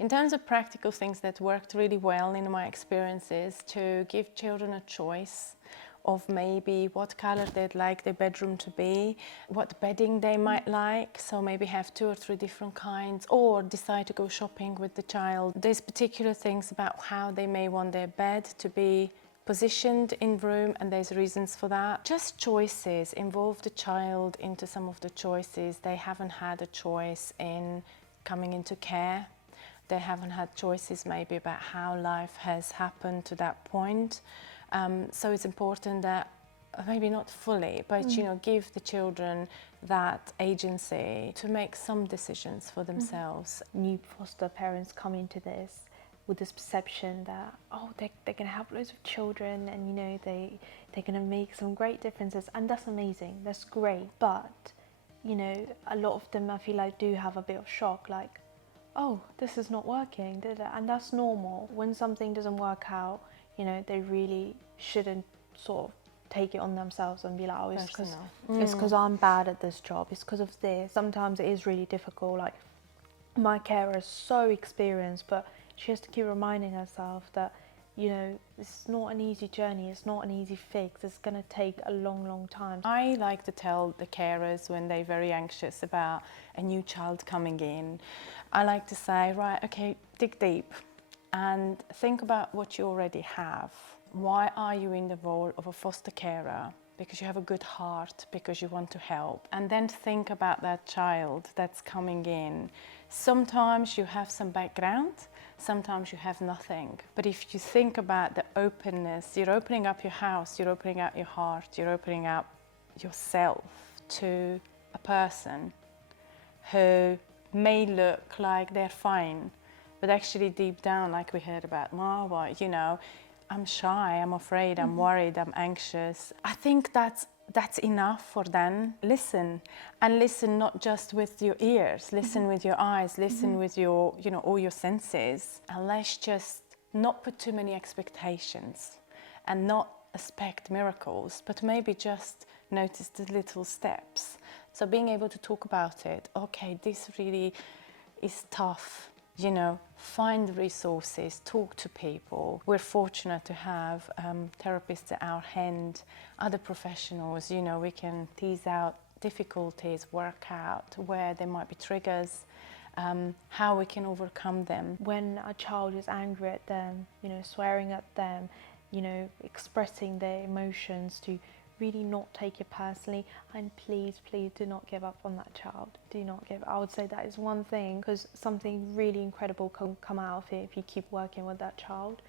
In terms of practical things that worked really well in my experiences, to give children a choice of maybe what color they'd like their bedroom to be, what bedding they might like, so maybe have 2 or 3 different kinds, or decide to go shopping with the child. There's particular things about how they may want their bed to be positioned in room, and there's reasons for that. Just choices, involve the child into some of the choices. They haven't had a choice in coming into care. They haven't had choices maybe about how life has happened to that point. So it's important that maybe not fully, but give the children that agency to make some decisions for themselves. New foster parents come into this with this perception that, oh, they're going to have loads of children and they're going to make some great differences, and that's amazing, that's great. But a lot of them, I feel like, do have a bit of shock, like, oh, this is not working, and that's normal. When something doesn't work out, they really shouldn't sort of take it on themselves and be like, oh, it's because I'm bad at this job, it's because of this. Sometimes it is really difficult. Like, my carer is so experienced, but she has to keep reminding herself that it's not an easy journey, it's not an easy fix, it's going to take a long time. I like to tell the carers when they're very anxious about a new child coming in, I like to say, right, okay, dig deep and think about what you already have. Why are you in the role of a foster carer? Because you have a good heart, because you want to help. And then think about that child that's coming in. Sometimes you have some background, sometimes you have nothing. But if you think about the openness, you're opening up your house, you're opening up your heart, you're opening up yourself to a person who may look like they're fine, but actually deep down, like we heard about Marwa, I'm shy, I'm afraid, I'm worried, I'm anxious. I think that's enough for them. Listen, and listen not just with your ears, listen with your eyes, listen with your, all your senses. And let's just not put too many expectations and not expect miracles, but maybe just notice the little steps. So being able to talk about it, okay, this really is tough. Find resources, talk to people. We're fortunate to have therapists at our hand, other professionals. We can tease out difficulties, work out where there might be triggers, how we can overcome them. When a child is angry at them, swearing at them, expressing their emotions, to really not take it personally, and please do not give up on that child. Do not give up. I would say that is one thing, because something really incredible can come out of it if you keep working with that child.